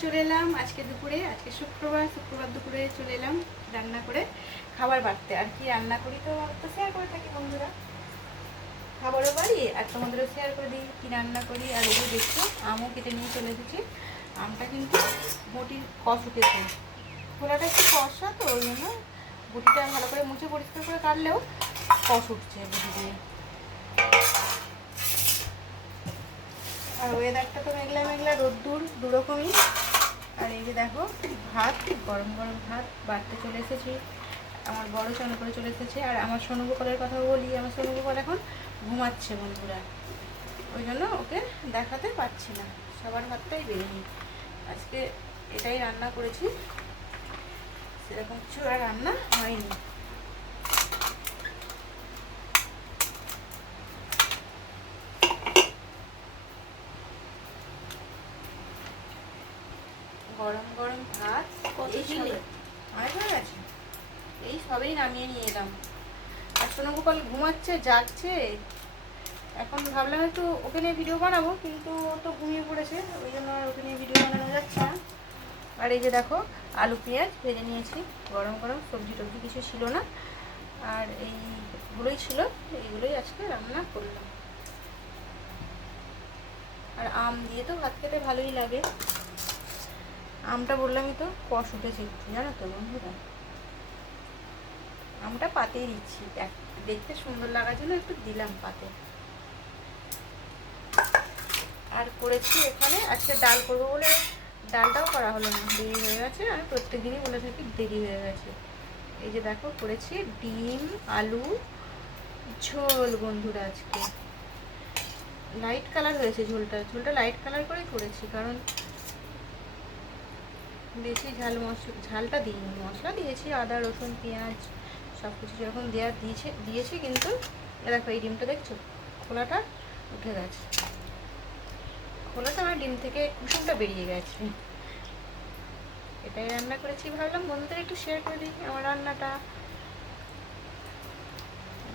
চলে এলাম আজকে দুপুরে, আজকে শুক্রবার দুপুরে চলে এলাম রান্না করে খাবার বাড়তে। আর কি রান্না করি তো শেয়ার করে থাকি বন্ধুরা, খাবারও বাড়ি আর তোমাদেরও শেয়ার করে দিই কী রান্না করি। আর এই যে দেখছো আমও কেটে নিয়ে চলে এসেছি। আমটা কিন্তু বটির কষ উঠেছে, খোলাটা একটু কষা তো ওই জন্য বটিটা ভালো করে মুছে পরিষ্কার করে কাটলেও কষ উঠছে বটি দিয়ে। আর ওয়েদারটা তো মেঘলা মেঘলা, রোদ্দুর দুরকমই। আর এই যে দেখো ভাত, গরম গরম ভাত বাড়তে চলে এসেছি। আমার বড় চান করে চলে এসেছে। আর আমার সোনু গোপালের কথা বলি, আমার সোনু গোপাল এখন ঘুমাচ্ছে বন্ধুরা, ওই জন্য ওকে দেখাতে পারছি না। সবার ভাতটাই বেরিয়ে আজকে এটাই রান্না করেছি, সেরকম কিছু আর রান্না হয়নি। গরম গরম ভাত কত দিলে আর হয়ে গেছে, এই সবেই নামিয়ে নিয়ে এলাম। আর সোনু গোপাল ঘুমাচ্ছে, জাগছে। এখন ভাবলাম একটু ওকে নিয়ে ভিডিও বানাবো, কিন্তু ও তো ঘুমিয়ে পড়েছে, ওই জন্য আর ওকে নিয়ে ভিডিও বানানো যাচ্ছে না। আর এই যে দেখো আলু পেঁয়াজ ভেজে নিয়েছি, গরম গরম, সবজি টবজি কিছু ছিল না। আর এইগুলোই ছিল, এইগুলোই আজকে রান্না করলাম। আর আম দিয়ে তো ভাত খেতে ভালোই লাগে। আমটা বললামই তো কষ উঠেছে একটু, জানো তো বন্ধুরা। আমটা পাতেই দিচ্ছি, দেখতে সুন্দর লাগার জন্য একটু দিলাম পাতে। আর করেছি এখানে আজকে ডাল করবো বলে ডালটাও করা হলো না, দেরি হয়ে গেছে। আমি প্রত্যেক দিনই বলে থাকি দেরি হয়ে গেছে। এই যে দেখো করেছি ডিম আলু ঝোল বন্ধুরা। আজকে লাইট কালার হয়েছে ঝোলটা লাইট কালার করেই করেছি, কারণ বেশি ঝালটা দিইনি। মশলা দিয়েছি আদা রসুন পেঁয়াজ সব কিছু যেরকম দিয়েছি। কিন্তু দেখো এই ডিমটা দেখছো খোলাটা উঠে গেছে, খোলাটা আমার ডিম থেকে কুসুমটা বেরিয়ে গেছে। এটাই রান্না করেছি, ভাবলাম বন্ধুদের একটু শেয়ার করে দিই আমার রান্নাটা।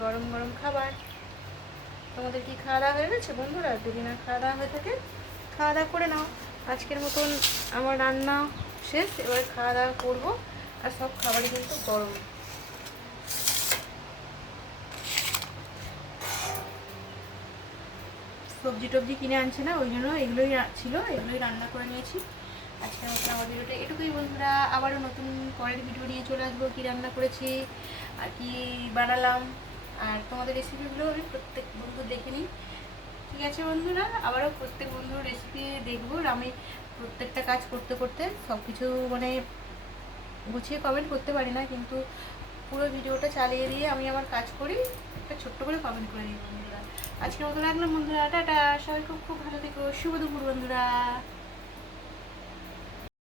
গরম গরম খাবার। তোমাদের কি খাওয়া দাওয়া হয়ে গেছে বন্ধুরা? যদি না খাওয়া দাওয়া হয়ে থাকে খাওয়া দাওয়া করে নাও। আজকের মতন আমার রান্না শেষ, এবার খাওয়া দাওয়া করবো। আর সব খাবারই কিন্তু গরম। সবজি টবজি কিনে আনছে না, ওই জন্য এগুলোই ছিল, এগুলোই রান্না করে নিয়েছি। আজকের মতন আমার ভিডিওটা এটুকুই বন্ধুরা। আবারও নতুন পরের ভিডিও নিয়ে চলে আসবো, কী রান্না করেছি আর কি বানালাম। আর তোমাদের রেসিপিগুলো আমি প্রত্যেক বন্ধু দেখে নিই, ঠিক আছে বন্ধুরা? আবারও প্রত্যেক বন্ধুর রেসিপি দেখবো। আমি প্রত্যেকটা কাজ করতে করতে সব কিছু মানে গুছিয়ে কমেন্ট করতে পারি না, কিন্তু পুরো ভিডিওটা চালিয়ে দিয়ে আমি আমার কাজ করি, একটা ছোট্ট করে কমেন্ট করে দিই বন্ধুরা। আজকের মতো রাখলাম বন্ধুরা, টাটা। সবাই খুব খুব ভালো থেকো, শুভ দুপুর বন্ধুরা।